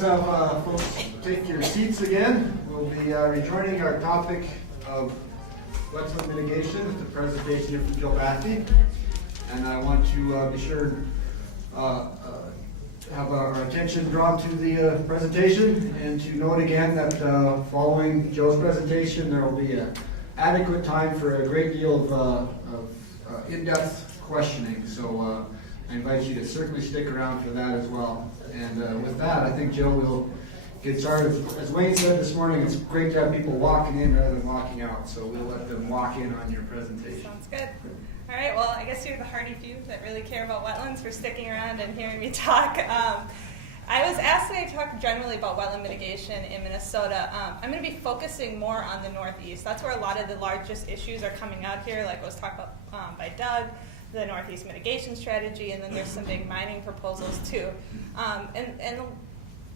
let's have folks take your seats again. We'll be rejoining our topic of wetland mitigation with the presentation here from Joe Bathy. And I want to be sure have our attention drawn to the presentation, and to note again that following Joe's presentation there will be adequate time for a great deal of in-depth questioning. So I invite you to certainly stick around for that as well. And with that, I think Joe will get started. As Wayne said this morning, it's great to have people walking in rather than walking out, so we'll let them walk in on your presentation. Sounds good. All right, well, I guess you're the hardy few that really care about wetlands for sticking around and hearing me talk. I was asked today to talk generally about wetland mitigation in Minnesota. I'm going to be focusing more on the Northeast. That's where a lot of the largest issues are coming out here, like was talked about by Doug, the Northeast mitigation strategy, and then there's some big mining proposals too. And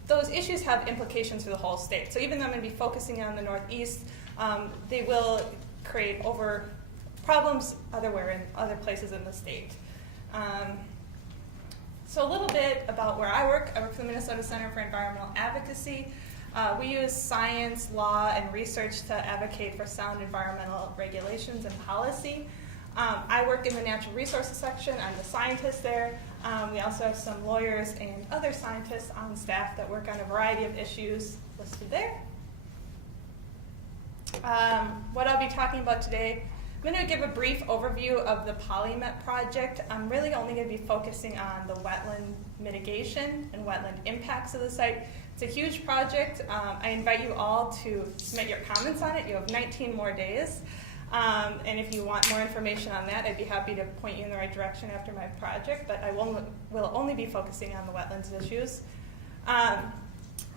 those issues have implications for the whole state. So even though I'm going to be focusing on the Northeast, they will create problems in other places in the state. So a little bit about where I work. I work for the Minnesota Center for Environmental Advocacy. We use science, law, and research to advocate for sound environmental regulations and policy. I work in the natural resources section. I'm the scientist there. We also have some lawyers and other scientists on staff that work on a variety of issues listed there. What I'll be talking about today, I'm going to give a brief overview of the PolyMet project. I'm really only going to be focusing on the wetland mitigation and wetland impacts of the site. It's a huge project. I invite you all to submit your comments on it. You have 19 more days. And if you want more information on that, I'd be happy to point you in the right direction after my project, but I will only be focusing on the wetlands issues.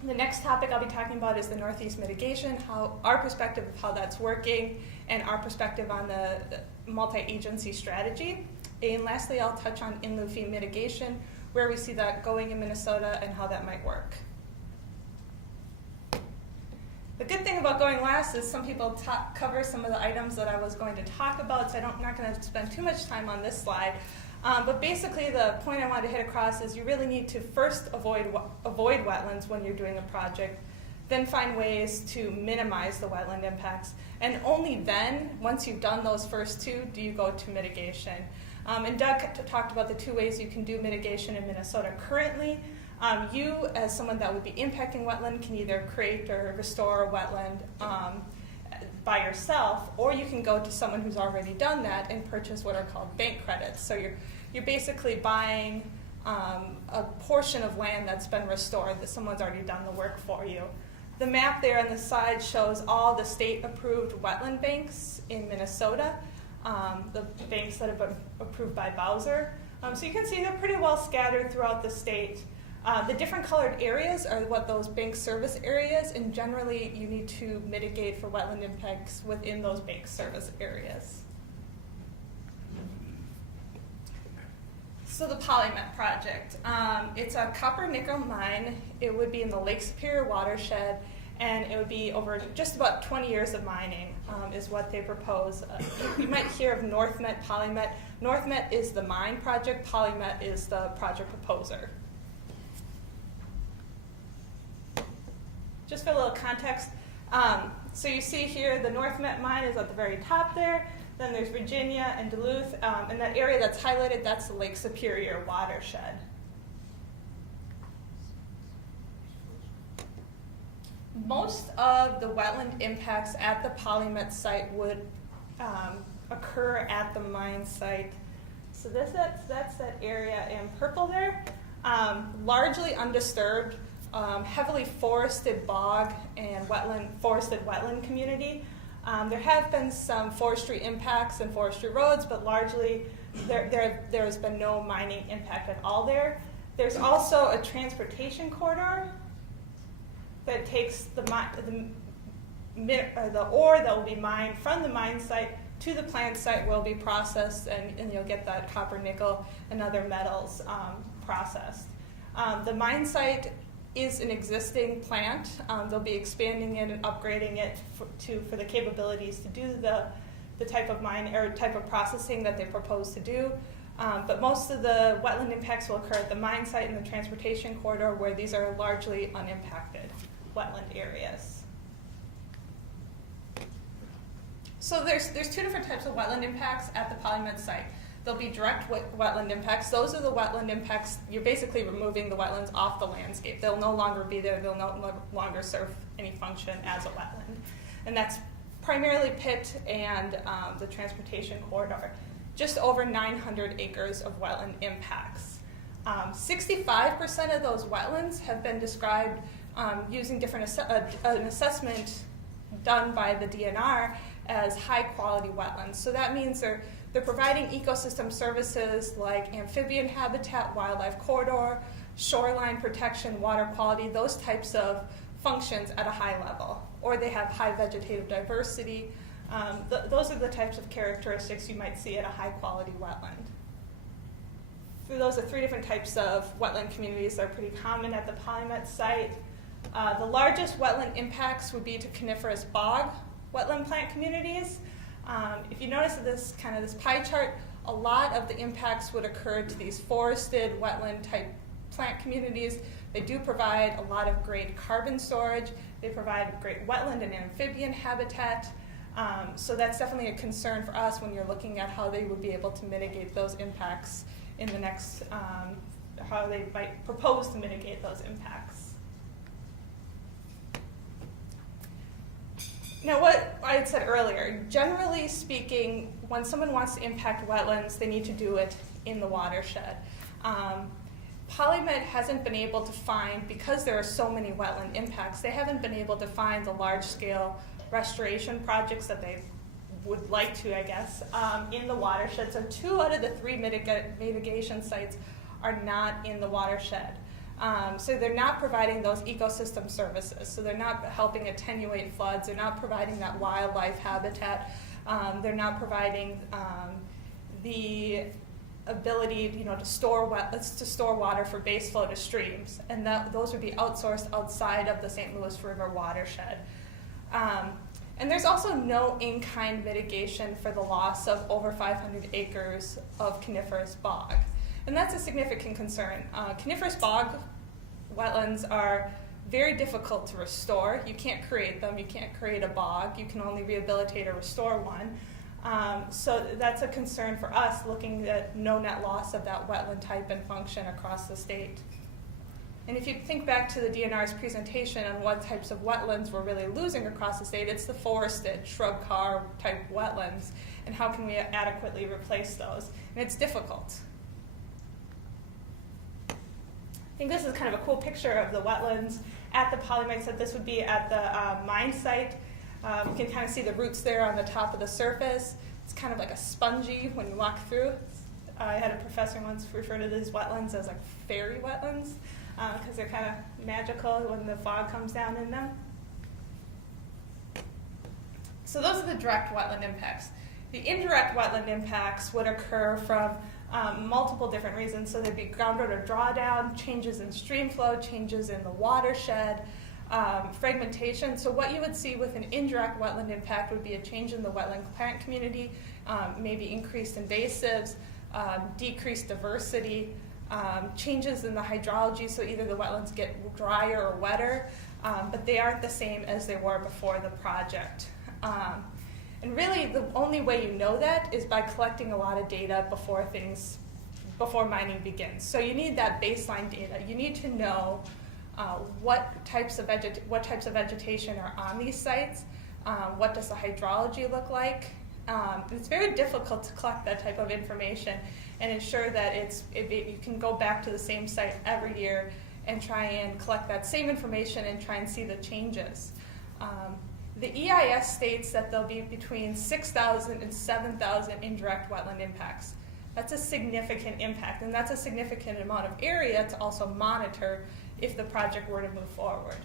The next topic I'll be talking about is the Northeast mitigation, our perspective of how that's working, and our perspective on the multi-agency strategy. And lastly, I'll touch on in-lieu fee mitigation, where we see that going in Minnesota and how that might work. The good thing about going last is some people cover some of the items that I was going to talk about, so I'm not going to spend too much time on this slide. But basically the point I wanted to hit across is you really need to first avoid wetlands when you're doing a project, then find ways to minimize the wetland impacts, and only then, once you've done those first two, do you go to mitigation. And Doug talked about the two ways you can do mitigation in Minnesota currently. You, as someone that would be impacting wetland, can either create or restore a wetland by yourself, or you can go to someone who's already done that and purchase what are called bank credits. So you're basically buying a portion of land that's been restored, that someone's already done the work for you. The map there on the side shows all the state-approved wetland banks in Minnesota, the banks that have been approved by Bowser. So you can see they're pretty well scattered throughout the state. The different colored areas are what those bank service areas, and generally you need to mitigate for wetland impacts within those bank service areas. So the PolyMet project, it's a copper nickel mine. It would be in the Lake Superior watershed, and it would be over just about 20 years of mining is what they propose. You might hear of NorthMet, PolyMet. NorthMet is the mine project, PolyMet is the project proposer. Just for a little context, so you see here the NorthMet mine is at the very top there. Then there's Virginia and Duluth, and that area that's highlighted, that's the Lake Superior watershed. Most of the wetland impacts at the PolyMet site would occur at the mine site. So that's that area in purple there, largely undisturbed. Heavily forested bog and forested wetland community. There have been some forestry impacts and forestry roads, but largely there has been no mining impact at all there. There's also a transportation corridor that takes the ore that will be mined from the mine site to the plant site, will be processed, and you'll get that copper, nickel, and other metals processed. The mine site is an existing plant. They'll be expanding it and upgrading it for the capabilities to do the type of mine or type of processing that they propose to do. But most of the wetland impacts will occur at the mine site and the transportation corridor, where these are largely unimpacted wetland areas. So there's two different types of wetland impacts at the polymet site. There'll be direct wetland impacts. Those are the wetland impacts. You're basically removing the wetlands off the landscape. They'll no longer be there. They'll no longer serve any function as a wetland. And that's primarily Pitt and the transportation corridor. Just over 900 acres of wetland impacts. 65% of those wetlands have been described using an assessment done by the DNR as high quality wetlands. So that means they're providing ecosystem services like amphibian habitat, wildlife corridor, shoreline protection, water quality, those types of functions at a high level. Or they have high vegetative diversity. Those are the types of characteristics you might see at a high quality wetland. So those are three different types of wetland communities that are pretty common at the polymet site. The largest wetland impacts would be to coniferous bog wetland plant communities. If you notice this pie chart, a lot of the impacts would occur to these forested wetland type plant communities. They do provide a lot of great carbon storage. They provide great wetland and amphibian habitat. So that's definitely a concern for us when you're looking at how they would be able to mitigate those impacts in the next, how they might propose to mitigate those impacts. Now, what I had said earlier, generally speaking, when someone wants to impact wetlands, they need to do it in the watershed. Polymet hasn't been able to find, because there are so many wetland impacts, they haven't been able to find the large-scale restoration projects that they would like to, I guess, in the watershed. So 2 out of the 3 mitigation sites are not in the watershed. So they're not providing those ecosystem services. So they're not helping attenuate floods. They're not providing that wildlife habitat. They're not providing the ability, to store water for base flow to streams, and those would be outsourced outside of the St. Louis River watershed. And there's also no in-kind mitigation for the loss of over 500 acres of coniferous bog. And that's a significant concern. Coniferous bog wetlands are very difficult to restore. You can't create them. You can't create a bog. You can only rehabilitate or restore one. So that's a concern for us, looking at no net loss of that wetland type and function across the state. And if you think back to the DNR's presentation on what types of wetlands we're really losing across the state, it's the forested, shrub carr type wetlands, and how can we adequately replace those? And it's difficult. I think this is kind of a cool picture of the wetlands at the polymet site. This would be at the mine site. You can kind of see the roots there on the top of the surface. It's kind of like a spongy when you walk through. I had a professor once refer to these wetlands as like fairy wetlands because they're kind of magical when the fog comes down in them. So those are the direct wetland impacts. The indirect wetland impacts would occur from multiple different reasons. So there'd be groundwater drawdown, changes in stream flow, changes in the watershed, fragmentation. So what you would see with an indirect wetland impact would be a change in the wetland plant community, maybe increased invasives, decreased diversity, changes in the hydrology, so either the wetlands get drier or wetter, but they aren't the same as they were before the project. And really, the only way you know that is by collecting a lot of data before mining begins. So you need that baseline data. You need to know what types of vegetation are on these sites, what does the hydrology look like. It's very difficult to collect that type of information and ensure that you can go back to the same site every year and try and collect that same information and try and see the changes. The EIS states that there'll be between 6,000 and 7,000 indirect wetland impacts. That's a significant impact, and that's a significant amount of area to also monitor if the project were to move forward.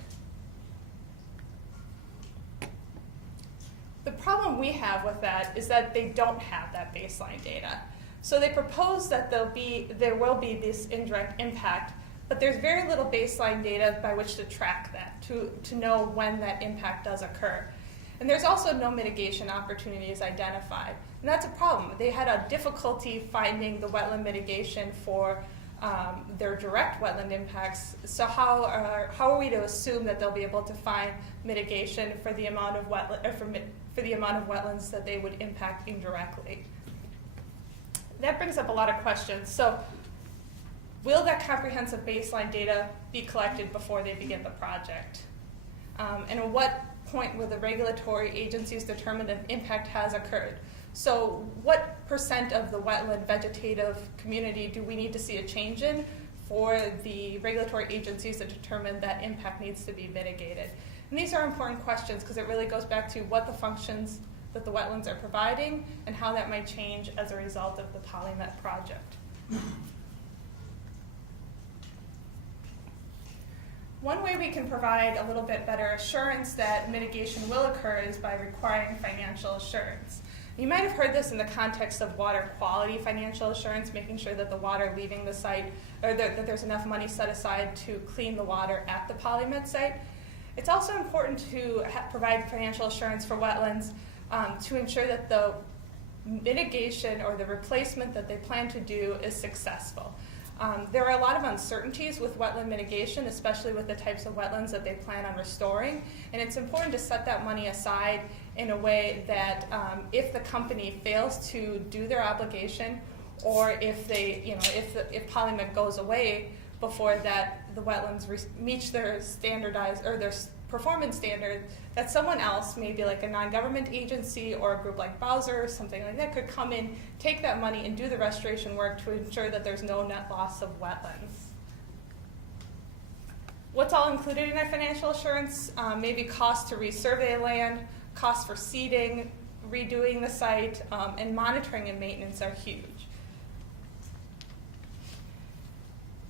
The problem we have with that is that they don't have that baseline data. So they propose that there will be this indirect impact, but there's very little baseline data by which to track that, to know when that impact does occur. And there's also no mitigation opportunities identified. And that's a problem. They had a difficulty finding the wetland mitigation for their direct wetland impacts. So how are we to assume that they'll be able to find mitigation for the amount of for the amount of wetlands that they would impact indirectly? That brings up a lot of questions. So will that comprehensive baseline data be collected before they begin the project? And at what point will the regulatory agencies determine an impact has occurred? So what % of the wetland vegetative community do we need to see a change in for the regulatory agencies to determine that impact needs to be mitigated? And these are important questions because it really goes back to what the functions that the wetlands are providing and how that might change as a result of the PolyMet project. One way we can provide a little bit better assurance that mitigation will occur is by requiring financial assurance. You might have heard this in the context of water quality financial assurance, making sure that the water leaving the site, or that there's enough money set aside to clean the water at the PolyMet site. It's also important to provide financial assurance for wetlands to ensure that the mitigation or the replacement that they plan to do is successful. There are a lot of uncertainties with wetland mitigation, especially with the types of wetlands that they plan on restoring, and it's important to set that money aside in a way that if the company fails to do their obligation, or if if PolyMet goes away before that the wetlands reach their standardized or their performance standard, that someone else, maybe like a non-government agency or a group like Bowser or something like that, could come in, take that money, and do the restoration work to ensure that there's no net loss of wetlands. What's all included in our financial assurance? Maybe cost to resurvey land, cost for seeding, redoing the site, and monitoring and maintenance are huge.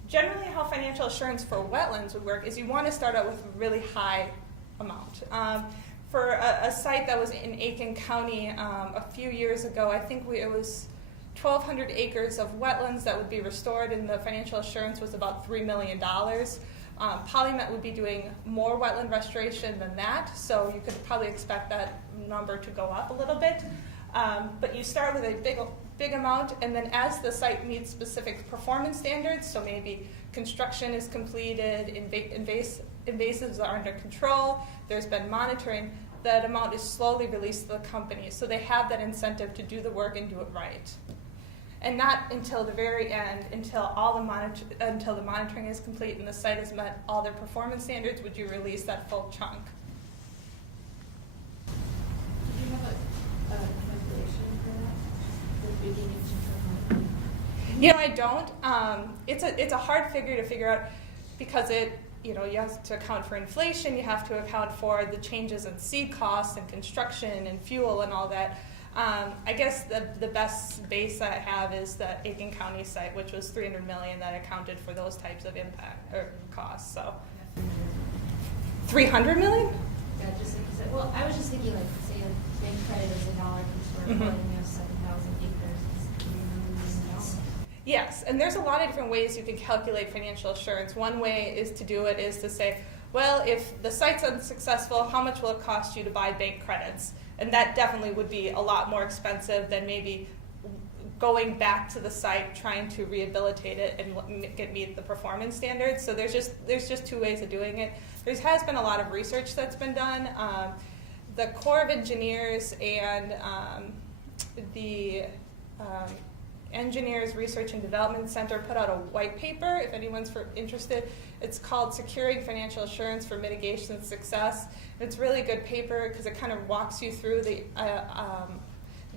Generally, how financial assurance for wetlands would work is you want to start out with a really high amount. For a site that was in Aiken County a few years ago, I think it was 1,200 acres of wetlands that would be restored, and the financial assurance was about $3 million. PolyMet would be doing more wetland restoration than that, so you could probably expect that number to go up a little bit. But you start with a big amount, and then as the site meets specific performance standards, so maybe construction is completed, invasives are under control, there's been monitoring, that amount is slowly released to the company. So they have that incentive to do the work and do it right. And not until the very end, until the monitoring is complete and the site has met all their performance standards, would you release that full chunk. Do you have a calculation for that? The beginning to I don't. It's a hard figure to figure out because you have to account for inflation, you have to account for the changes in seed costs and construction and fuel and all that. I guess the best base I have is the Aiken County site, which was $300 million that accounted for those types of impact or costs. So, $300 million? Yeah, just like, well, I was just thinking, like, say a bank credit is $1 per square foot, and you have 7,000 acres. It's $300 million. Yes, and there's a lot of different ways you can calculate financial assurance. One way is to do it is to say, well, if the site's unsuccessful, how much will it cost you to buy bank credits? And that definitely would be a lot more expensive than maybe going back to the site, trying to rehabilitate it and meet the performance standards. So there's just two ways of doing it. There has been a lot of research that's been done. The Corps of Engineers and the Engineers Research and Development Center put out a white paper, if anyone's interested. It's called Securing Financial Assurance for Mitigation Success. It's a really good paper because it kind of walks you through the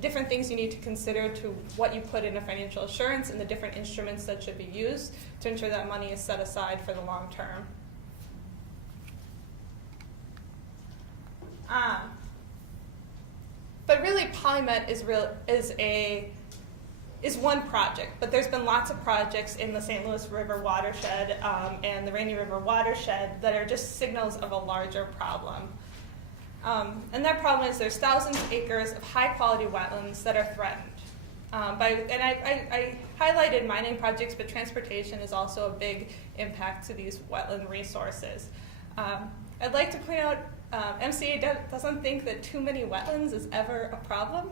different things you need to consider to what you put in a financial assurance and the different instruments that should be used to ensure that money is set aside for the long term. But really, PolyMet is one project, but there's been lots of projects in the St. Louis River watershed and the Rainy River watershed that are just signals of a larger problem. And that problem is there's thousands of acres of high-quality wetlands that are threatened. I highlighted mining projects, but transportation is also a big impact to these wetland resources. I'd like to point out MCA doesn't think that too many wetlands is ever a problem.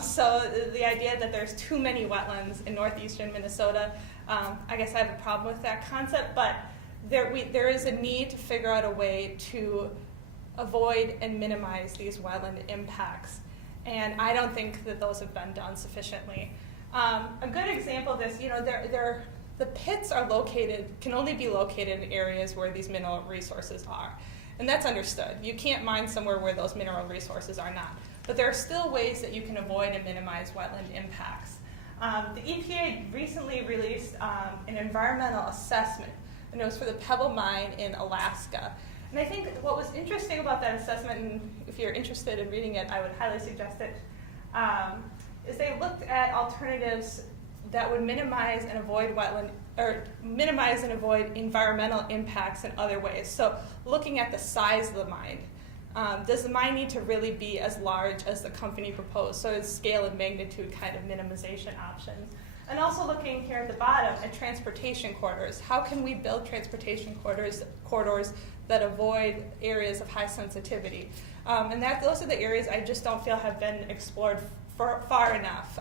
So the idea that there's too many wetlands in northeastern Minnesota, I guess I have a problem with that concept, but there is a need to figure out a way to avoid and minimize these wetland impacts. And I don't think that those have been done sufficiently. A good example of this, the pits can only be located in areas where these mineral resources are. And that's understood. You can't mine somewhere where those mineral resources are not. But there are still ways that you can avoid and minimize wetland impacts. The EPA recently released an environmental assessment, and it was for the Pebble Mine in Alaska. And I think what was interesting about that assessment, and if you're interested in reading it, I would highly suggest it, is they looked at alternatives that would minimize and avoid environmental impacts in other ways. So looking at the size of the mine. Does the mine need to really be as large as the company proposed? So it's scale and magnitude kind of minimization options. And also looking here at the bottom at transportation corridors. How can we build transportation corridors that avoid areas of high sensitivity? And those are the areas I just don't feel have been explored far enough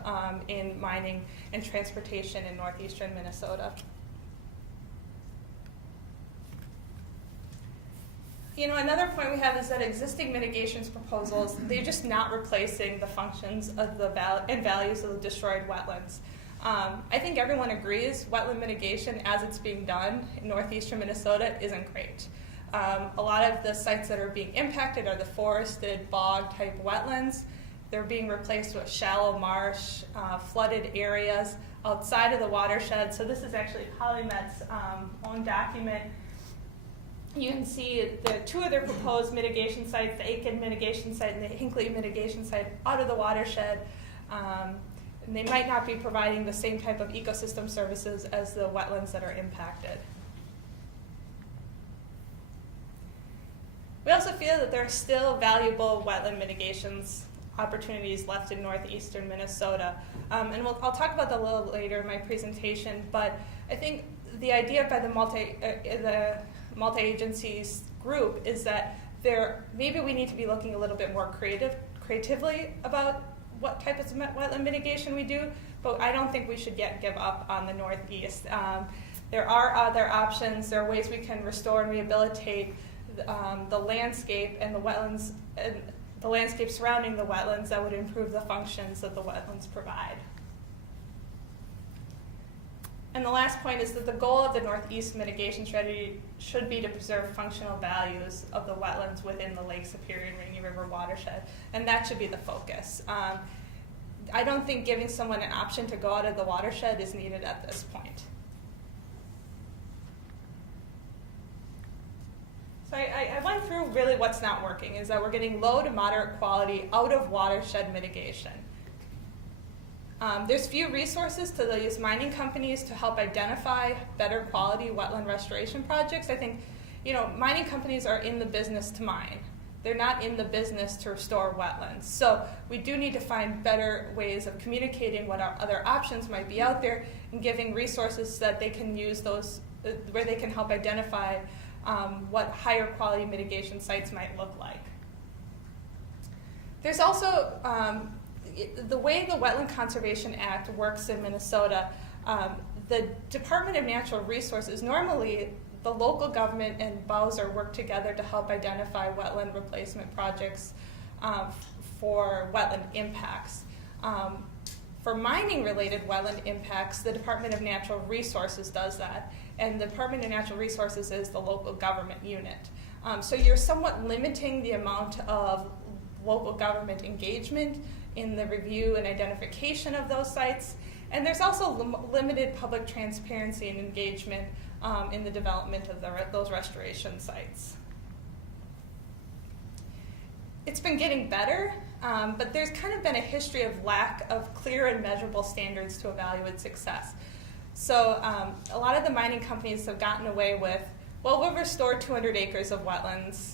in mining and transportation in northeastern Minnesota. Another point we have is that existing mitigations proposals, they're just not replacing the functions of and values of the destroyed wetlands. I think everyone agrees wetland mitigation as it's being done in northeastern Minnesota isn't great. A lot of the sites that are being impacted are the forested bog-type wetlands. They're being replaced with shallow marsh, flooded areas outside of the watershed. So this is actually PolyMet's own document. You can see the two of their proposed mitigation sites, the Aiken mitigation site and the Hinckley mitigation site, out of the watershed. And they might not be providing the same type of ecosystem services as the wetlands that are impacted. We also feel that there are still valuable wetland mitigations opportunities left in northeastern Minnesota. And I'll talk about that a little later in my presentation, but I think the idea by the multi-agencies group is that maybe we need to be looking a little bit more creatively about what type of wetland mitigation we do, but I don't think we should yet give up on the Northeast. There are other options. There are ways we can restore and rehabilitate the landscape and the wetlands, and the landscape surrounding the wetlands that would improve the functions that the wetlands provide. And the last point is that the goal of the Northeast mitigation strategy should be to preserve functional values of the wetlands within the Lake Superior and Rainy River watershed, and that should be the focus. I don't think giving someone an option to go out of the watershed is needed at this point. So I went through really what's not working, is that we're getting low to moderate quality out of watershed mitigation. There's few resources to these mining companies to help identify better quality wetland restoration projects. I think, mining companies are in the business to mine. They're not in the business to restore wetlands. So we do need to find better ways of communicating what our other options might be out there and giving resources that they can use those, where they can help identify what higher quality mitigation sites might look like. There's also the way the Wetland Conservation Act works in Minnesota. The Department of Natural Resources, normally the local government and Bowser work together to help identify wetland replacement projects for wetland impacts. For mining-related wetland impacts, the Department of Natural Resources does that, and the Department of Natural Resources is the local government unit. So you're somewhat limiting the amount of local government engagement in the review and identification of those sites, and there's also limited public transparency and engagement in the development of those restoration sites. It's been getting better, but there's kind of been a history of lack of clear and measurable standards to evaluate success. So a lot of the mining companies have gotten away with, well, we'll restore 200 acres of wetlands.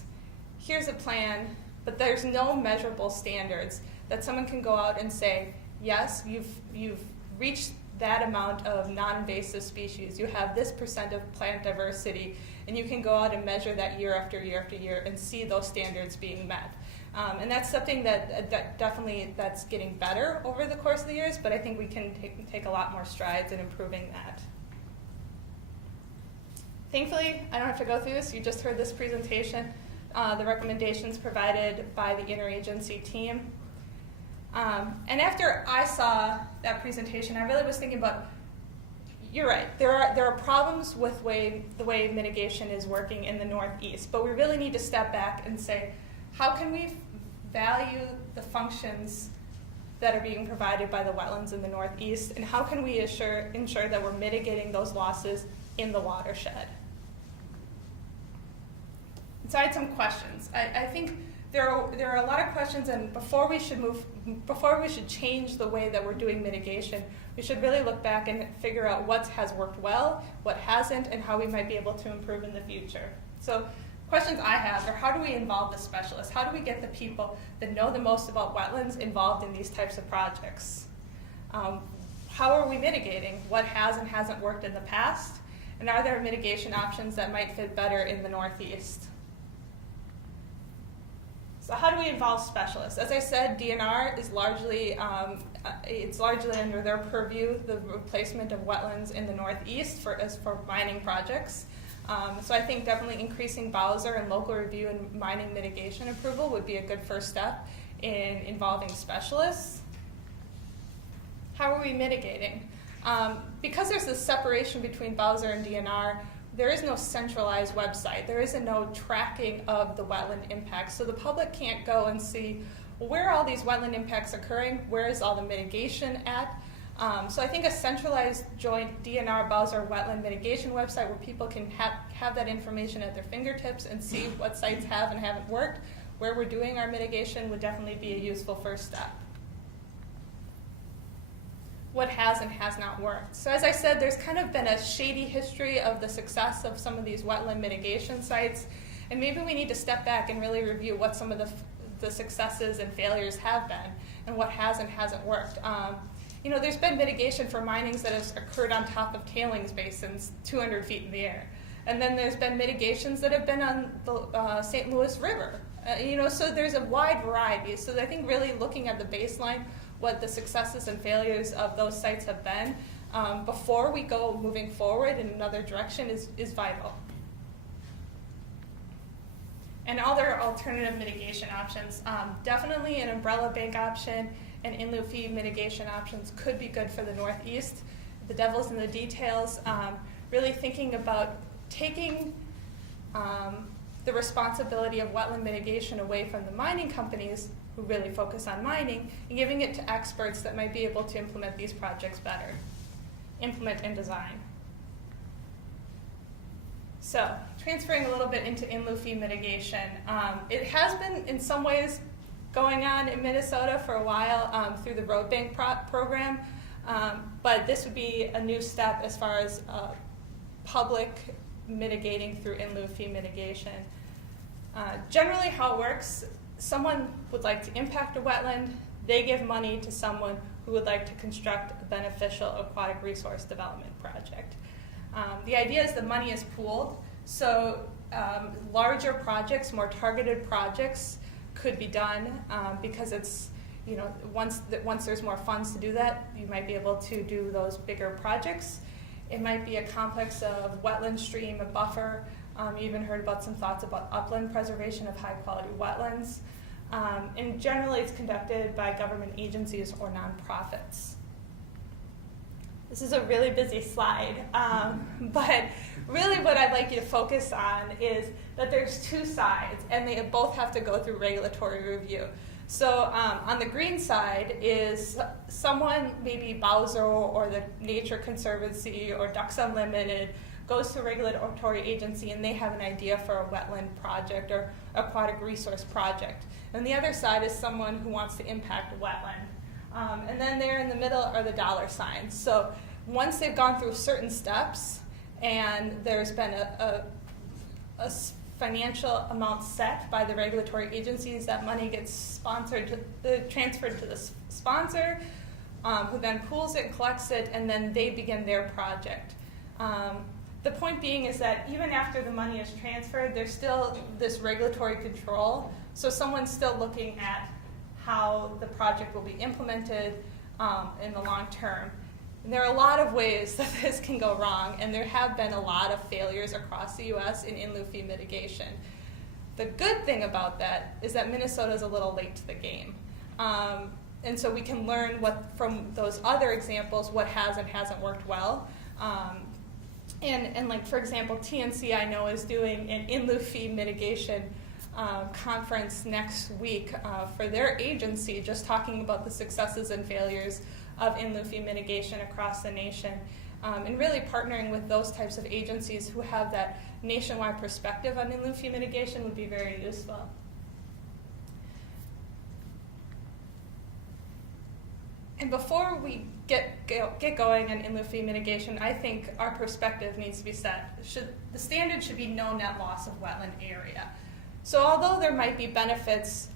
Here's a plan, but there's no measurable standards that someone can go out and say, yes, you've reached that amount of non-invasive species, you have this percent of plant diversity, and you can go out and measure that year after year after year and see those standards being met. And that's something that definitely that's getting better over the course of the years, but I think we can take a lot more strides in improving that. Thankfully, I don't have to go through this. You just heard this presentation, the recommendations provided by the interagency team. And after I saw that presentation, I really was thinking about, you're right, there are problems with the way mitigation is working in the Northeast, but we really need to step back and say, how can we value the functions that are being provided by the wetlands in the Northeast, and how can we ensure that we're mitigating those losses in the watershed? And so I had some questions. I think there are a lot of questions, and before we should change the way that we're doing mitigation, we should really look back and figure out what has worked well, what hasn't, and how we might be able to improve in the future. So questions I have are, how do we involve the specialists? How do we get the people that know the most about wetlands involved in these types of projects? How are we mitigating? What has and hasn't worked in the past? And are there mitigation options that might fit better in the Northeast? So how do we involve specialists? As I said, DNR is largely, it's largely under their purview, the replacement of wetlands in the Northeast for mining projects. So I think definitely increasing Bowser and local review and mining mitigation approval would be a good first step in involving specialists. How are we mitigating? Because there's this separation between Bowser and DNR, there is no centralized website. There isn't no tracking of the wetland impacts. So the public can't go and see, well, where are all these wetland impacts occurring? Where is all the mitigation at? So I think a centralized joint DNR Bowser wetland mitigation website where people can have that information at their fingertips and see what sites have and haven't worked, where we're doing our mitigation, would definitely be a useful first step. What has and has not worked. So as I said, there's kind of been a shady history of the success of some of these wetland mitigation sites, and maybe we need to step back and really review what some of the successes and failures have been and what has and hasn't worked. You know, there's been mitigation for minings that has occurred on top of tailings basins 200 feet in the air. And then there's been mitigations that have been on the St. Louis River. You know, so there's a wide variety. So I think really looking at the baseline, what the successes and failures of those sites have been, before we go moving forward in another direction is vital. And other alternative mitigation options, definitely an umbrella bank option and in lieu fee mitigation options could be good for the Northeast. The devil's in the details, really thinking about taking the responsibility of wetland mitigation away from the mining companies who really focus on mining and giving it to experts that might be able to implement these projects better, implement and design. So, transferring a little bit into in lieu fee mitigation. It has been, in some ways, going on in Minnesota for a while through the road bank program, but this would be a new step as far as public mitigating through in lieu fee mitigation. Generally, how it works, someone would like to impact a wetland, they give money to someone who would like to construct a beneficial aquatic resource development project. The idea is the money is pooled, so larger projects, more targeted projects could be done because it's, you know, once there's more funds to do that, you might be able to do those bigger projects. It might be a complex of wetland, stream, a buffer. You even heard about some thoughts about upland preservation of high quality wetlands. And generally it's conducted by government agencies or nonprofits. This is a really busy slide, but really what I'd like you to focus on is that there's two sides, and they both have to go through regulatory review. So on the green side is someone, maybe Bowser or the Nature Conservancy or Ducks Unlimited, goes to a regulatory agency and they have an idea for a wetland project or aquatic resource project. And the other side is someone who wants to impact a wetland. And then there in the middle are the dollar signs. So once they've gone through certain steps and there's been a financial amount set by the regulatory agencies, that money gets transferred to the sponsor. who then pools it, collects it, and then they begin their project. The point being is that even after the money is transferred, there's still this regulatory control. So someone's still looking at how the project will be implemented in the long term. And there are a lot of ways that this can go wrong, and there have been a lot of failures across the U.S. in in-lieu fee mitigation. The good thing about that is that Minnesota is a little late to the game. And so we can learn from those other examples what has and hasn't worked well. And like, for example, TNC I know is doing an in-lieu fee mitigation conference next week for their agency, just talking about the successes and failures of in-lieu fee mitigation across the nation, and really partnering with those types of agencies who have that nationwide perspective on in-lieu fee mitigation would be very useful. And before we get going on in-lieu fee mitigation, I think our perspective needs to be set. The standard should be no net loss of wetland area. So although there might be benefits,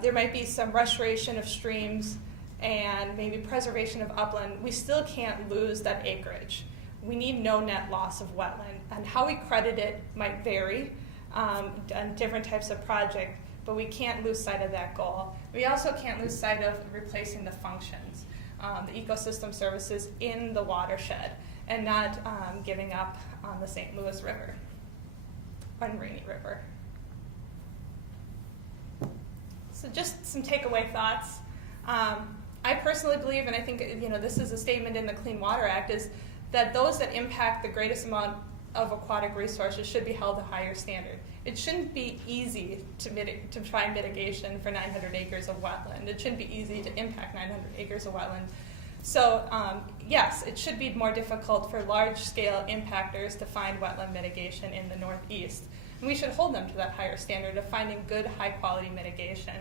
there might be some restoration of streams and maybe preservation of upland, we still can't lose that acreage. We need no net loss of wetland. And how we credit it might vary on different types of project, but we can't lose sight of that goal. We also can't lose sight of replacing the functions, the ecosystem services in the watershed, and not giving up on the St. Louis River, on Rainy River. So just some takeaway thoughts. I personally believe, and I think this is a statement in the Clean Water Act, is that those that impact the greatest amount of aquatic resources should be held to higher standard. It shouldn't be easy to find mitigation for 900 acres of wetland. It shouldn't be easy to impact 900 acres of wetland. So yes, it should be more difficult for large-scale impactors to find wetland mitigation in the Northeast. And we should hold them to that higher standard of finding good, high-quality mitigation.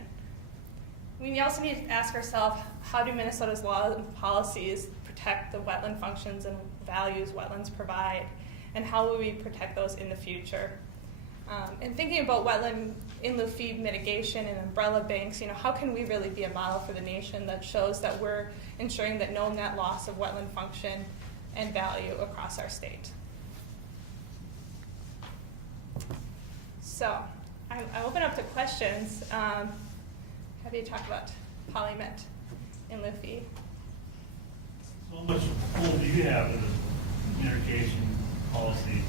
We also need to ask ourselves, how do Minnesota's laws and policies protect the wetland functions and values wetlands provide? And how will we protect those in the future? And thinking about wetland in-lieu fee mitigation and umbrella banks, how can we really be a model for the nation that shows that we're ensuring that no net loss of wetland function and value across our state? So I open up to questions. How do you talk about polymet in-lieu fee? So much pull do you have in the mitigation policy?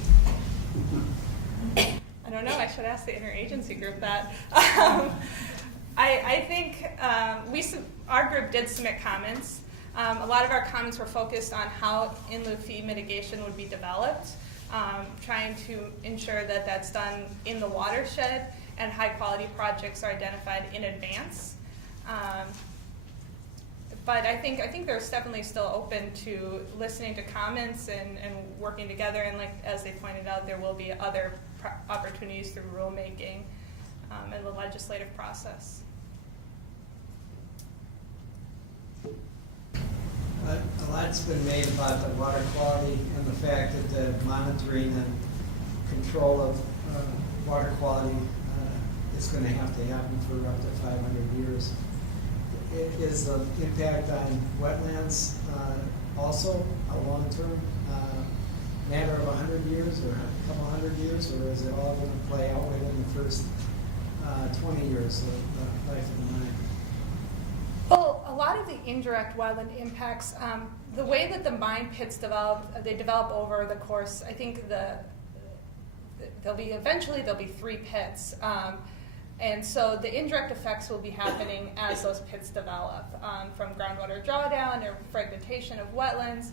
I don't know. I should ask the interagency group that. I think our group did submit comments. A lot of our comments were focused on how in-lieu fee mitigation would be developed, trying to ensure that that's done in the watershed and high-quality projects are identified in advance. But I think there's definitely still open to listening to comments and working together. And like as they pointed out, there will be other opportunities through rulemaking and the legislative process. A lot's been made about the water quality and the fact that the monitoring and control of water quality is going to have to happen for up to 500 years. Is the impact on wetlands also a long-term matter of 100 years or a couple hundred years, or is it all going to play out within the first 20 years of the life of the mine? Well, a lot of the indirect wetland impacts, the way that the mine pits develop, they develop over the course. I think eventually there'll be 3 pits. And so the indirect effects will be happening as those pits develop, from groundwater drawdown or fragmentation of wetlands.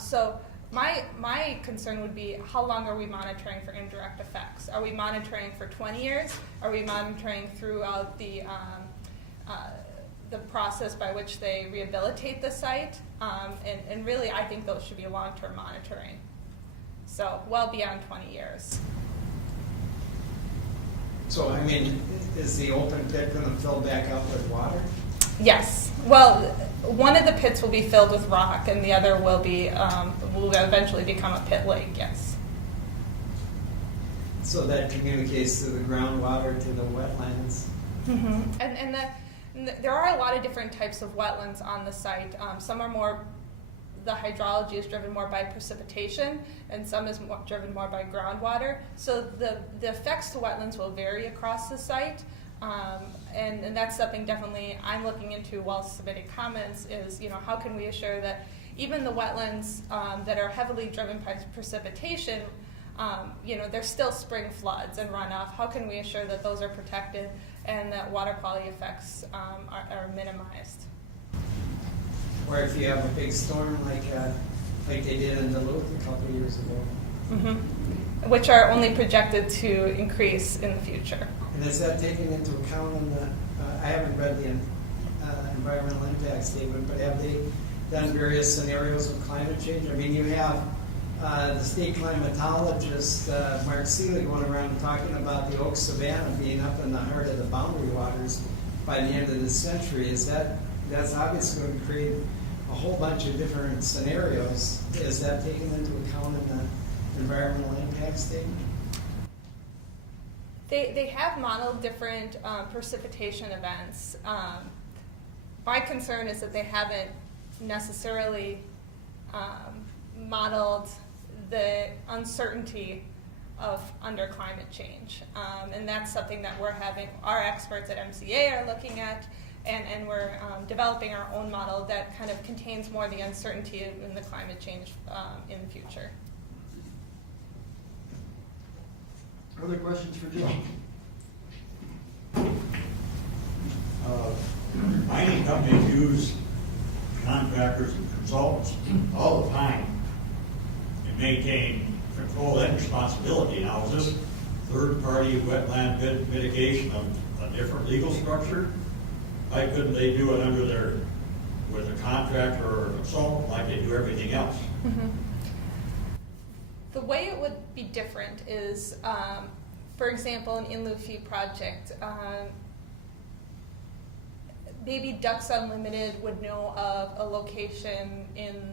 So my concern would be, how long are we monitoring for indirect effects? Are we monitoring for 20 years? Are we monitoring throughout the process by which they rehabilitate the site? And really, I think those should be long-term monitoring. So well beyond 20 years. So, I mean, is the open pit going to fill back up with water? Yes. Well, one of the pits will be filled with rock, and the other will eventually become a pit lake. Yes. So that communicates to the groundwater, to the wetlands. Mm-hmm. And And there are a lot of different types of wetlands on the site. Some are more, the hydrology is driven more by precipitation, and some is driven more by groundwater. So the effects to wetlands will vary across the site. And that's something definitely I'm looking into while submitting comments is, how can we assure that even the wetlands that are heavily driven by precipitation, there's still spring floods and runoff. How can we assure that those are protected and that water quality effects are minimized? Or if you have a big storm like they did in Duluth a couple of years ago. Mm-hmm. Which are only projected to increase in the future. And is that taken into account in the, I haven't read the environmental impact statement, but have they done various scenarios of climate change? I mean, you have the state climatologist, Mark Seeley, going around talking about the Oak Savanna being up in the heart of the boundary waters by the end of the century. That's obviously going to create a whole bunch of different scenarios. Is that taken into account in the environmental impact statement? They have modeled different precipitation events. My concern is that they haven't necessarily modeled the uncertainty of under climate change. And that's something that our experts at MCA are looking at, and we're developing our own model that kind of contains more of the uncertainty in the climate change in the future. Other questions for Jill? Mining companies use contractors and consultants all the time to maintain control and responsibility. Now, is this third-party wetland mitigation a different legal structure? Why couldn't they do it with a contractor or a consultant like they do everything else? Mm-hmm. The way it would be different is, for example, an in lieu fee project. Maybe Ducks Unlimited would know of a location in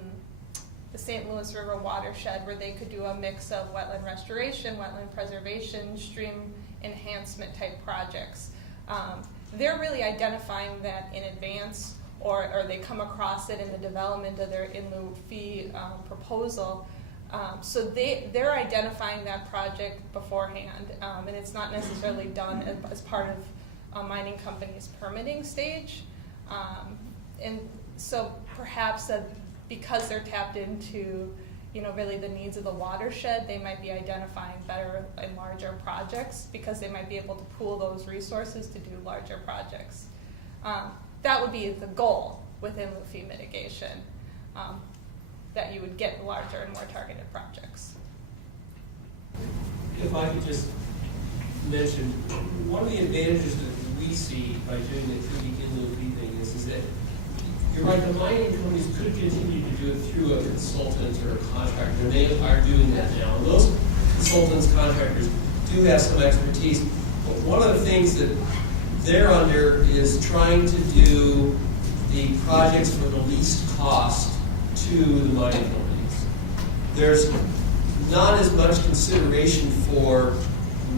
the St. Louis River watershed where they could do a mix of wetland restoration, wetland preservation, stream enhancement type projects. They're really identifying that in advance, or they come across it in the development of their in lieu fee proposal. So they're identifying that project beforehand, and it's not necessarily done as part of a mining company's permitting stage. And so perhaps because they're tapped into really the needs of the watershed, they might be identifying better and larger projects because they might be able to pool those resources to do larger projects. That would be the goal with in lieu fee mitigation. That you would get larger and more targeted projects. If I could just mention, one of the advantages that we see by doing the 2D in lieu fee thing is that you're right, the mining companies could continue to do it through a consultant or a contractor, and they are doing that now. And those consultants, contractors do have some expertise, but one of the things that they're under is trying to do the projects for the least cost to the mining companies. There's not as much consideration for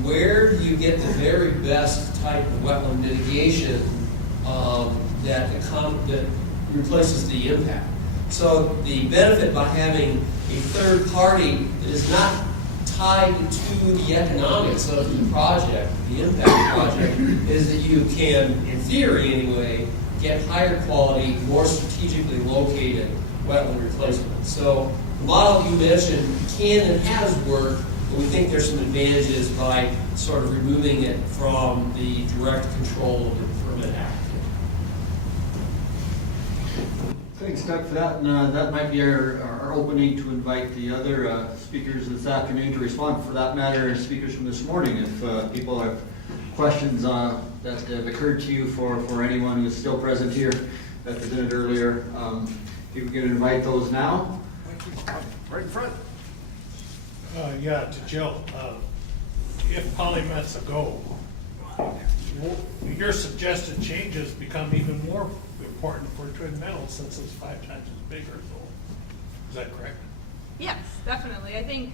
where do you get the very best type of wetland mitigation that replaces the impact. So the benefit by having a third party that is not tied to the economics of the project, the impact project, is that you can, in theory anyway, get higher quality, more strategically located wetland replacement. So the model you mentioned can and has worked, but we think there's some advantages by sort of removing it from the direct control of the permit act. Thanks, Doug, for that. And that might be our opening to invite the other speakers this afternoon to respond. For that matter, speakers from this morning, if people have questions that have occurred to you for anyone who's still present here that presented earlier, you can invite those now. Right in front. Yeah, to Jill. If polymet's a go, your suggested changes become even more important for Twin Metals since it's 5 times as big or so. Is that correct? Yes, definitely. I think,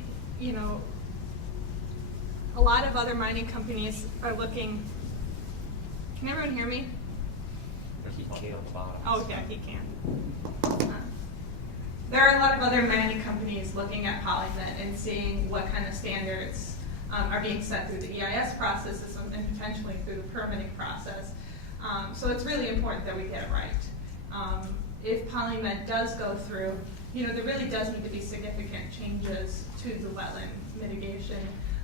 a lot of other mining companies are looking. Can everyone hear me? He can on the bottom. Oh, yeah, he can. There are a lot of other mining companies looking at PolyMet and seeing what kind of standards are being set through the EIS processes and potentially through the permitting process. So it's really important that we get it right. If PolyMet does go through, there really does need to be significant changes to the wetland mitigation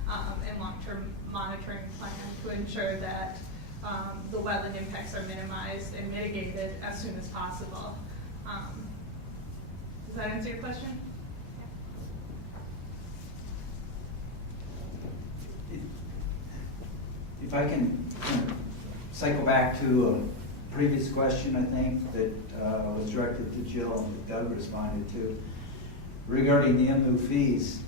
and long-term monitoring plan to ensure that the wetland impacts are minimized and mitigated as soon as possible. Does that answer your question? If I can cycle back to a previous question, I think, that was directed to Jill and that Doug responded to, regarding the in lieu fees.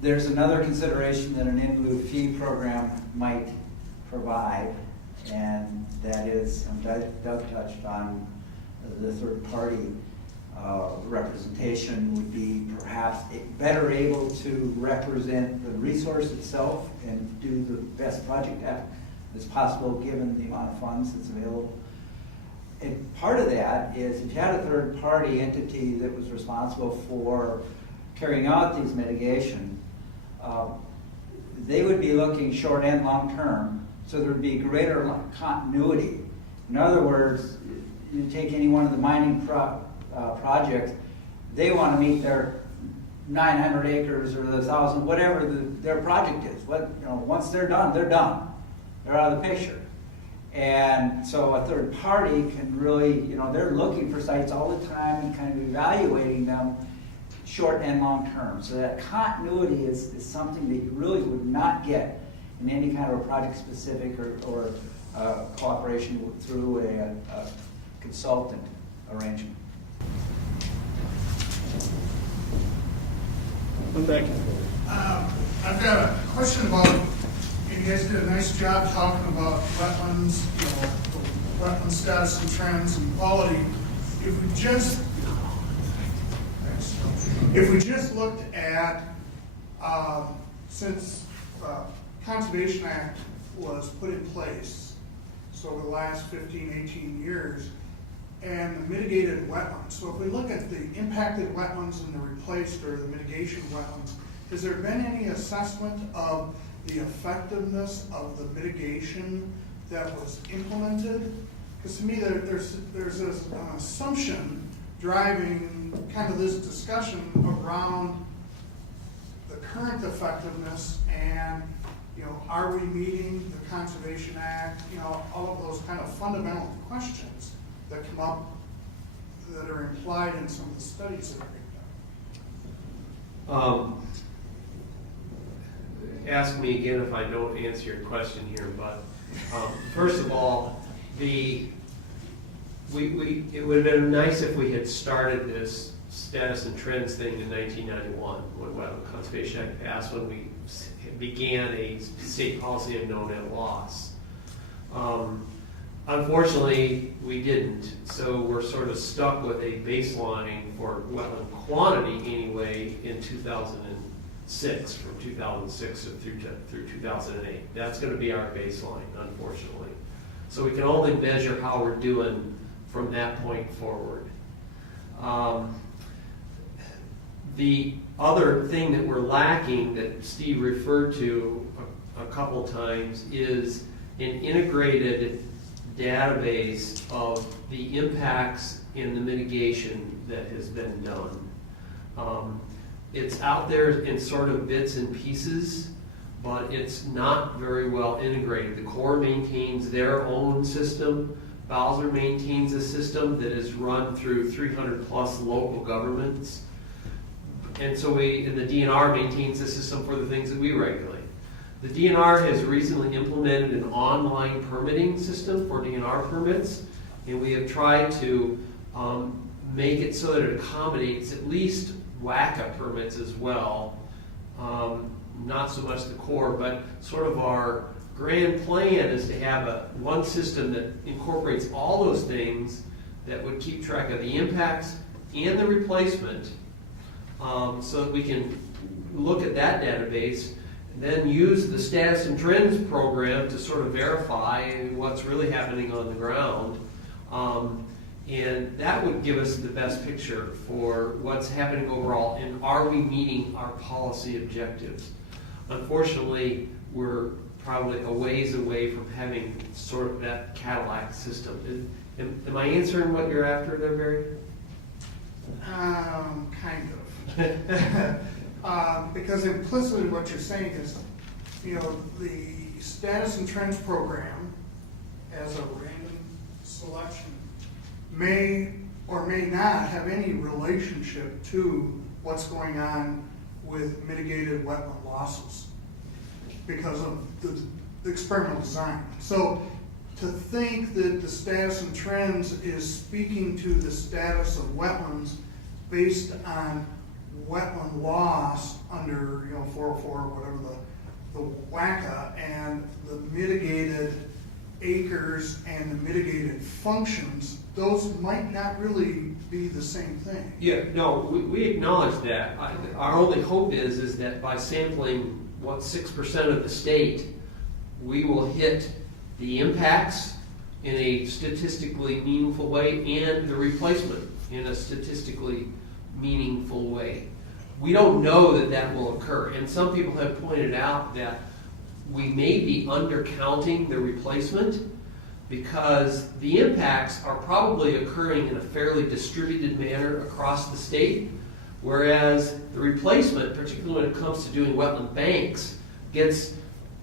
There's another consideration that an in lieu fee program might provide, and that is, Doug touched on, the third party representation would be perhaps better able to represent the resource itself and do the best project as possible given the amount of funds that's available. And part of that is if you had a third party entity that was responsible for carrying out these mitigation, they would be looking short and long term, so there would be greater continuity. In other words, you take any one of the mining projects, they want to meet their 900 acres or the 1,000, whatever their project is. Once they're done, they're done. They're out of the picture. And so a third party can really, they're looking for sites all the time and kind of evaluating them short and long term. So that continuity is something that you really would not get in any kind of a project specific or cooperation through a consultant arrangement. I've got a question about, you guys did a nice job talking about wetlands, wetland status and trends and quality. If we just looked at, since Conservation Act was put in place, so over the last 15, 18 years, and the mitigated wetlands. So if we look at the impacted wetlands and the replaced or the mitigation wetlands, has there been any assessment of the effectiveness of the mitigation that was implemented? Because to me, there's an assumption driving kind of this discussion around the current effectiveness and, are we meeting the Conservation Act? All of those kind of fundamental questions that come up that are implied in some of the studies that are being done. Ask me again if I don't answer your question here, but first of all, it would have been nice if we had started this status and trends thing in 1991 when Wetland Conservation Act passed, when we began a state policy of no net loss. Unfortunately, we didn't, so we're sort of stuck with a baseline for wetland quantity anyway in 2006, from 2006 through 2008. That's going to be our baseline, unfortunately. So we can only measure how we're doing from that point forward. The other thing that we're lacking that Steve referred to a couple times is an integrated database of the impacts in the mitigation that has been done. It's out there in sort of bits and pieces, but it's not very well integrated. The Corps maintains their own system. Bowser maintains a system that is run through 300 plus local governments. And so the DNR maintains the system for the things that we regulate. The DNR has recently implemented an online permitting system for DNR permits, and we have tried to make it so that it accommodates at least WACA permits as well. Not so much the Corps, but sort of our grand plan is to have one system that incorporates all those things that would keep track of the impacts and the replacement, so that we can look at that database then use the status and trends program to sort of verify what's really happening on the ground. And that would give us the best picture for what's happening overall and are we meeting our policy objectives. Unfortunately, we're probably a ways away from having sort of that Cadillac system. Am I answering what you're after there, Barry? Kind of. Because implicitly what you're saying is, you know, the status and trends program as a random selection may or may not have any relationship to what's going on with mitigated wetland losses because of the experimental design. So to think that the status and trends is speaking to the status of wetlands based on wetland loss under, you know, 404 or whatever the WACA, and the mitigated acres and the mitigated functions, those might not really be the same thing. Yeah, no, we acknowledge that. Our only hope is that by sampling, 6% of the state, we will hit the impacts in a statistically meaningful way and the replacement in a statistically meaningful way. We don't know that will occur, and some people have pointed out that we may be undercounting the replacement because the impacts are probably occurring in a fairly distributed manner across the state, whereas the replacement, particularly when it comes to doing wetland banks,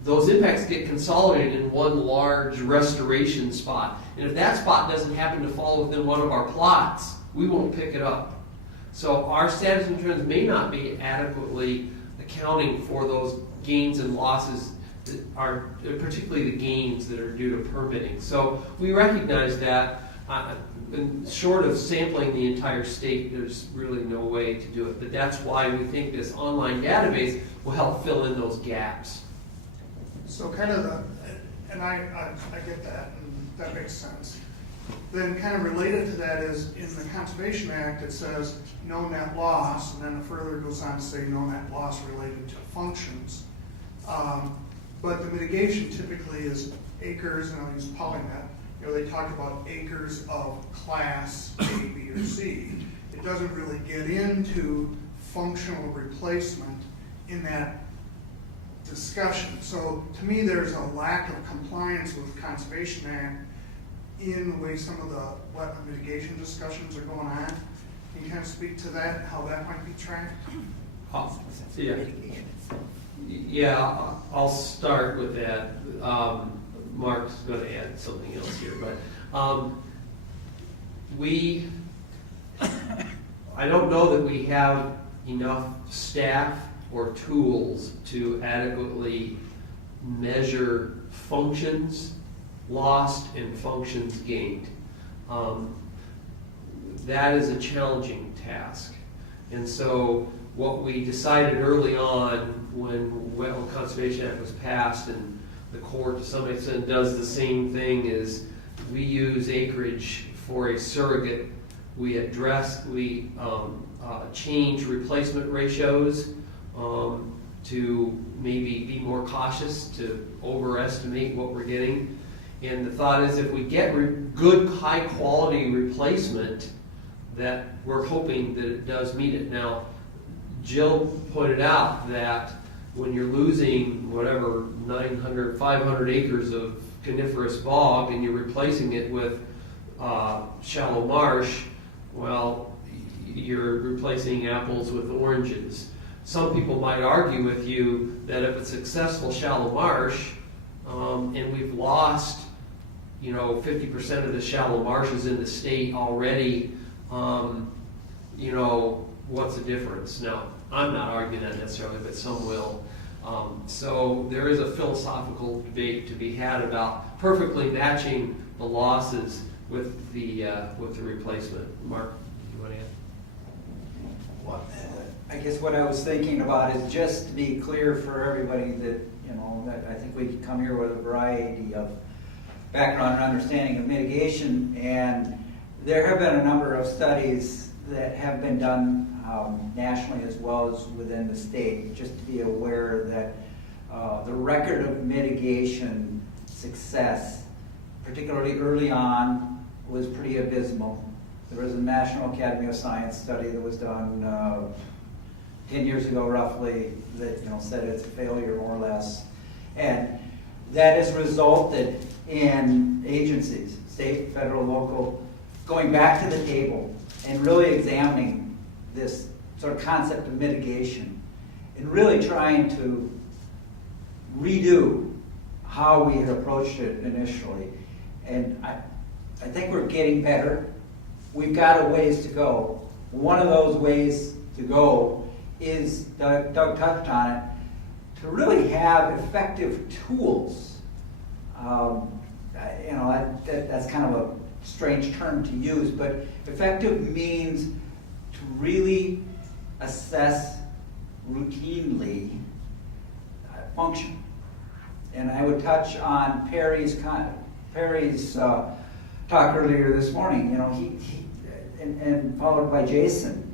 those impacts get consolidated in one large restoration spot. And if that spot doesn't happen to fall within one of our plots, we won't pick it up. So our status and trends may not be adequately accounting for those gains and losses that are, particularly the gains that are due to permitting. So we recognize that. Short of sampling the entire state, there's really no way to do it. But that's why we think this online database will help fill in those gaps. So kind of and I get that, and that makes sense. Then kind of related to that is in the Conservation Act, it says no net loss, and then it further goes on to say no net loss related to functions. But the mitigation typically is acres, and I'll use polynet. You know, they talk about acres of class A, B, or C. It doesn't really get into functional replacement in that discussion. So to me, there's a lack of compliance with the Conservation Act in the way some of the wetland mitigation discussions are going on. Can you kind of speak to that and how that might be tracked? Yeah, I'll start with that. Mark's going to add something else here, but I don't know that we have enough staff or tools to adequately measure functions lost and functions gained. That is a challenging task. And so what we decided early on when Wetland Conservation Act was passed, and the Corps to some extent does the same thing, is we use acreage for a surrogate. We change replacement ratios to maybe be more cautious, to overestimate what we're getting. And the thought is if we get good high quality replacement, that we're hoping that it does meet it. Now, Jill pointed out that when you're losing whatever 900, 500 acres of coniferous bog and you're replacing it with shallow marsh, well, you're replacing apples with oranges. Some people might argue with you that if it's successful shallow marsh, and we've lost, 50% of the shallow marshes in the state already, what's the difference? Now, I'm not arguing that necessarily, but some will. So there is a philosophical debate to be had about perfectly matching the losses with the replacement. Mark, do you want to add? Well, I guess what I was thinking about is just to be clear for everybody that, that I think we come here with a variety of background and understanding of mitigation, and there have been a number of studies that have been done nationally as well as within the state, just to be aware that the record of mitigation success, particularly early on, was pretty abysmal. There was a National Academy of Science study that was done 10 years ago, roughly, that said it's a failure, more or less. And that has resulted in agencies, state, federal, local, going back to the table and really examining this sort of concept of mitigation and really trying to redo how we had approached it initially. And I think we're getting better. We've got a ways to go. One of those ways to go is, Doug touched on it, to really have effective tools. That's kind of a strange term to use, but effective means to really assess routinely function. And I would touch on Perry's talk earlier this morning. And followed by Jason,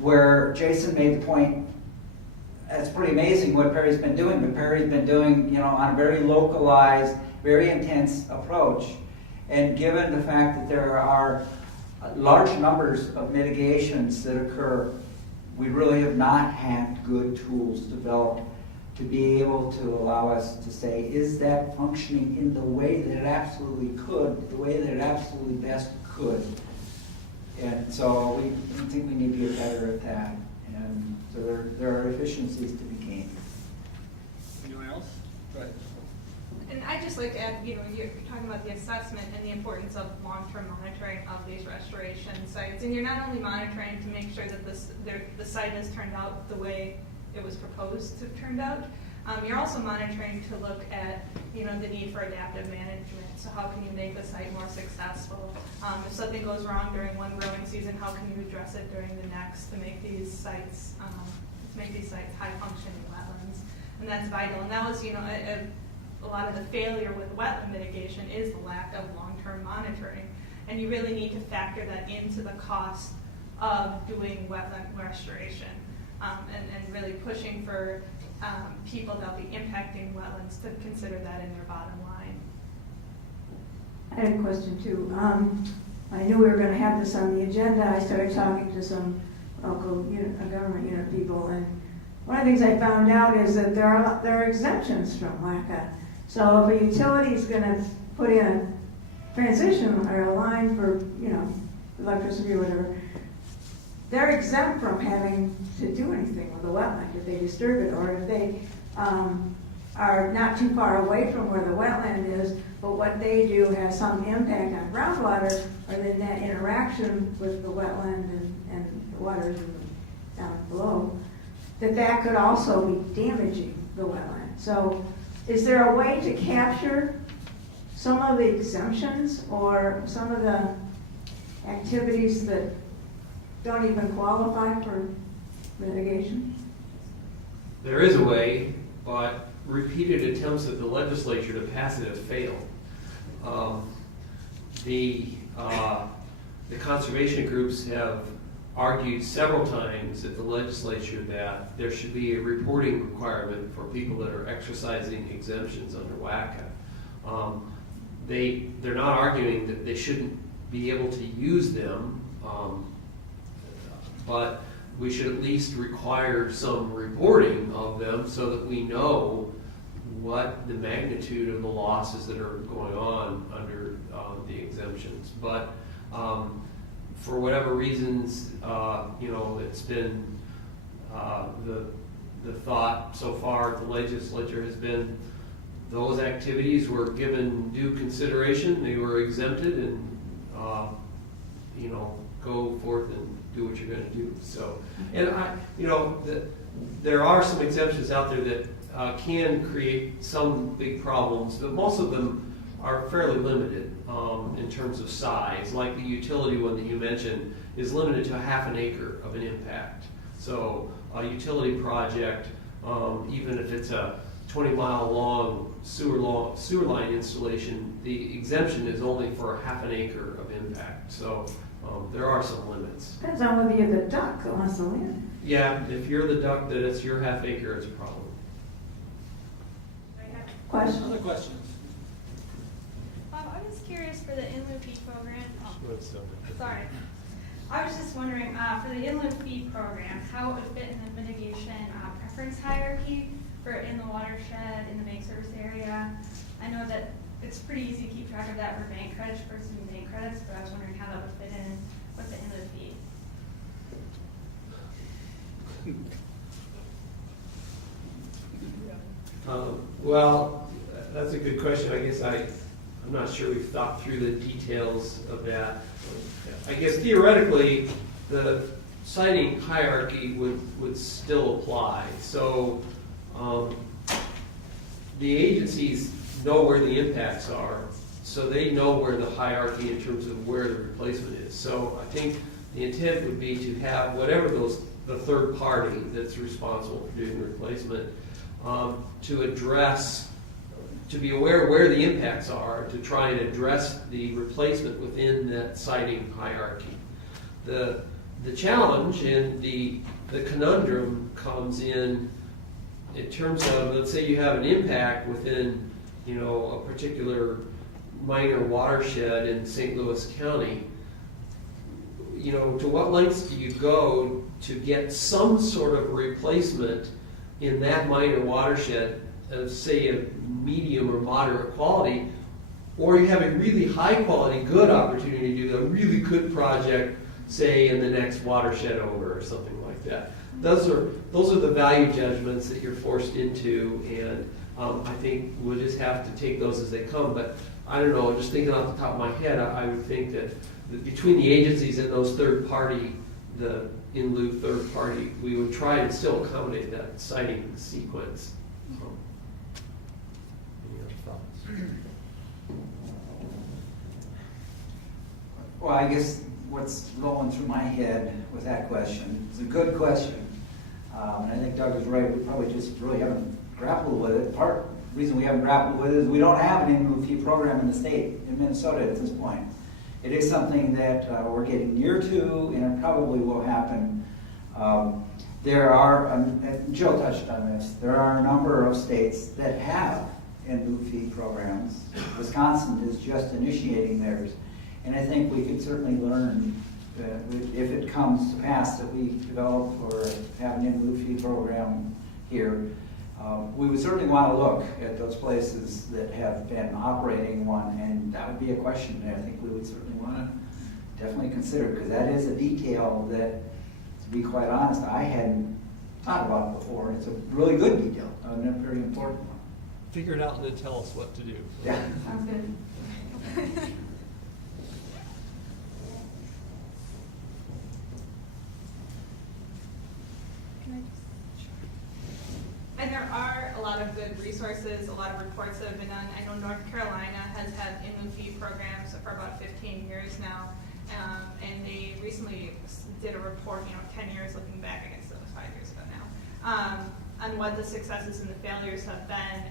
where Jason made the point. It's pretty amazing what Perry's been doing, but Perry's been doing, on a very localized, very intense approach. And given the fact that there are large numbers of mitigations that occur, we really have not had good tools developed to be able to allow us to say, is that functioning in the way that it absolutely could, the way that it absolutely best could? And so we think we need to get better at that. And so there are efficiencies to be gained. Anyone else? Go ahead. And I just like to add, you're talking about the assessment and the importance of long-term monitoring of these restoration sites. And you're not only monitoring to make sure that the site has turned out the way it was proposed to have turned out, you're also monitoring to look at, the need for adaptive management. So how can you make the site more successful? If something goes wrong during one growing season, how can you address it during the next to make these sites high functioning wetlands? And that's vital. And that was, a lot of the failure with wetland mitigation is the lack of long-term monitoring. And you really need to factor that into the cost of doing wetland restoration, and really pushing for people that'll be impacting wetlands to consider that in their bottom line. I had a question too. I knew we were going to have this on the agenda. I started talking to some local government unit people, and one of the things I found out is that there are exemptions from WACA. So if a utility is going to put in a transition or a line for electricity or whatever, they're exempt from having to do anything with the wetland if they disturb it, or if they are not too far away from where the wetland is, but what they do has some impact on groundwater, or then that interaction with the wetland and the waters down below, that could also be damaging the wetland. So is there a way to capture some of the exemptions or some of the activities that don't even qualify for mitigation? There is a way, but repeated attempts at the legislature to pass it have failed. The conservation groups have argued several times at the legislature that there should be a reporting requirement for people that are exercising exemptions under WACA. They're not arguing that they shouldn't be able to use them, but we should at least require some reporting of them so that we know what the magnitude of the losses that are going on under the exemptions. But for whatever reasons, it's been the thought so far at the legislature has been those activities were given due consideration. They were exempted, and go forth and do what you're going to do. So, and there are some exemptions out there that can create some big problems, but most of them are fairly limited in terms of size. Like the utility one that you mentioned is limited to 1/2 acre of an impact. So a utility project, even if it's a 20-mile long sewer line installation, the exemption is only for 1/2 acre of impact. So there are some limits. Depends on whether you're the duck that wants to land. Yeah, if you're the duck that it's your 1/2 acre, it's a problem. Question? Other questions? I was curious for the in lieu fee program. Sorry. I was just wondering, for the in lieu fee program, how it would fit in the mitigation preference hierarchy for in the watershed, in the bank service area. I know that it's pretty easy to keep track of that for bank credits versus bank credits, but I was wondering how that would fit in with the in lieu fee. Well, that's a good question. I guess I'm not sure we've thought through the details of that. I guess theoretically, the siting hierarchy would still apply. So the agencies know where the impacts are, so they know where the hierarchy in terms of where the replacement is. So I think the intent would be to have whatever the third party that's responsible for doing the replacement to address, to be aware of where the impacts are, to try and address the replacement within that siting hierarchy. The challenge and the conundrum comes in terms of, let's say you have an impact within, a particular minor watershed in St. Louis County. To what lengths do you go to get some sort of replacement in that minor watershed of, say, a medium or moderate quality, or you have a really high quality, good opportunity to do a really good project, say, in the next watershed over or something like that. Those are the value judgments that you're forced into, and I think we'll just have to take those as they come. But I don't know, just thinking off the top of my head, I would think that between the agencies and those third party, the in lieu third party, we would try and still accommodate that siting sequence. Any other thoughts? Well, I guess what's rolling through my head with that question, it's a good question. And I think Doug is right, we probably just really haven't grappled with it. Part reason we haven't grappled with it is we don't have an in lieu fee program in the state, in Minnesota at this point. It is something that we're getting near to, and it probably will happen. There are, and Jill touched on this, there are a number of states that have in lieu fee programs. Wisconsin is just initiating theirs. And I think we could certainly learn if it comes to pass that we develop or have an in lieu fee program here. We would certainly want to look at those places that have been operating one, and that would be a question that I think we would certainly want to definitely consider, because that is a detail that, to be quite honest, I hadn't thought about before. It's a really good detail, and a very important one. Figure it out and then tell us what to do. Yeah. Sounds good. And there are a lot of good resources, a lot of reports that have been done. I know North Carolina has had in lieu fee programs for about 15 years now. And they recently did a report, 10 years looking back, I guess that was 5 years ago now, on what the successes and the failures have been,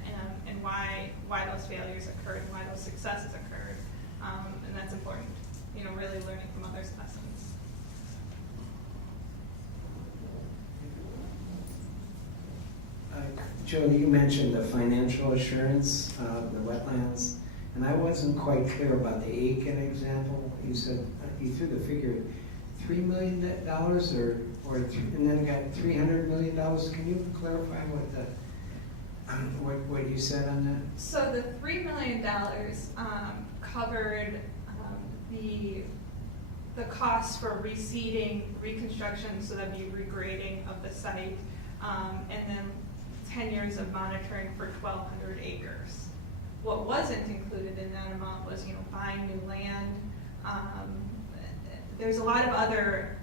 and why those failures occurred and why those successes occurred. And that's important, really learning from others' lessons. Joe, you mentioned the financial assurance, the wetlands, and I wasn't quite clear about the Aiken example. You said, you threw the figure $3 million and then got $300 million. Can you clarify what you said on that? So the $3 million covered the costs for reseeding, reconstruction, so that'd be regrading of the site, and then 10 years of monitoring for 1,200 acres. What wasn't included in that amount was, buying new land. There's a lot of other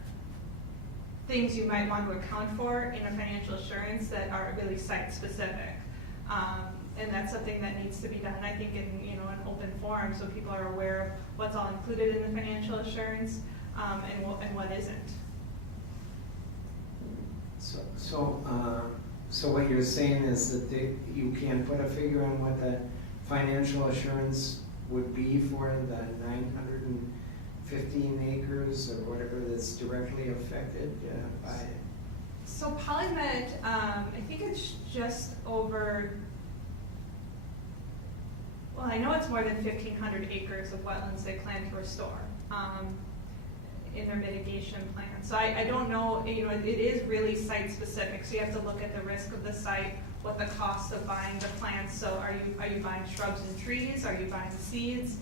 things you might want to account for in a financial assurance that are really site specific. And that's something that needs to be done, I think, in an open forum, so people are aware of what's all included in the financial assurance and what isn't. So what you're saying is that you can't put a figure on what the financial assurance would be for the 915 acres or whatever that's directly affected by it? So Polymed, I think it's just over Well, I know it's more than 1,500 acres of wetlands they plan to restore in their mitigation plan. So I don't know, you know, it is really site specific. So you have to look at the risk of the site, what the cost of buying the plants. So are you buying shrubs and trees? Are you buying seeds?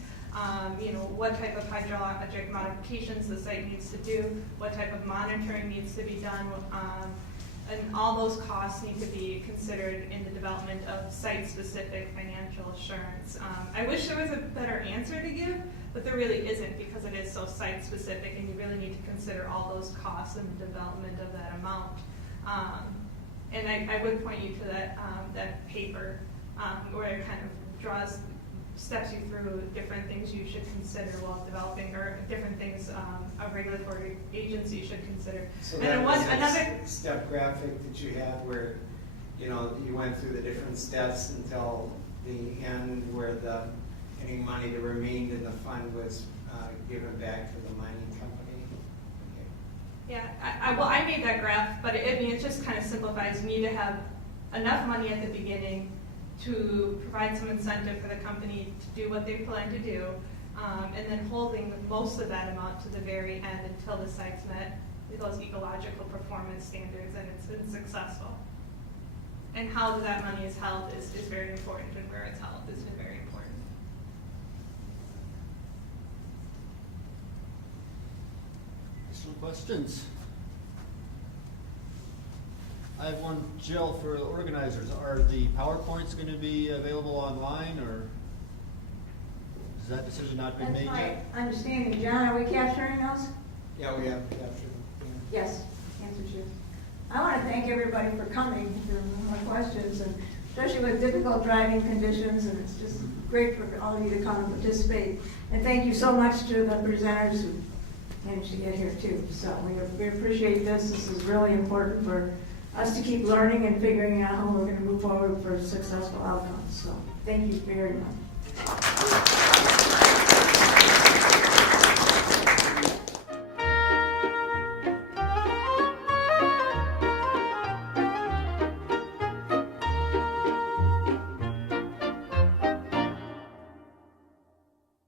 You know, what type of hydrologic modifications the site needs to do? What type of monitoring needs to be done? And all those costs need to be considered in the development of site-specific financial assurance. I wish there was a better answer to give, but there really isn't, because it is so site-specific, and you really need to consider all those costs in the development of that amount. And I would point you to that paper where it kind of steps you through different things you should consider while developing, or different things a regulatory agency should consider. So And that then was another that step graphic that you had where, you know, you went through the different steps until the end where any money that remained in the fund was given back to the mining company. Okay. Yeah, well, I made that graph, but it just kind of simplifies. You need to have enough money at the beginning to provide some incentive for the company to do what they plan to do, and then holding most of that amount to the very end until the site's met those ecological performance standards and it's been successful. And how that money is held is very important, and where it's held is very important. Some questions? I have one, Jill, for the organizers. Are the PowerPoints going to be available online, or has that decision not been That's made my yet? understanding. John, are we capturing those? Yeah, we have captured them. Yes, answer's yes. I want to thank everybody for coming, for my questions, and especially with difficult driving conditions, and it's just great for all of you to come and participate. And thank you so much to the presenters who managed to get here too. So we appreciate this. This is really important for us to keep learning and figuring out how we're going to move forward for successful outcomes. So thank you very much.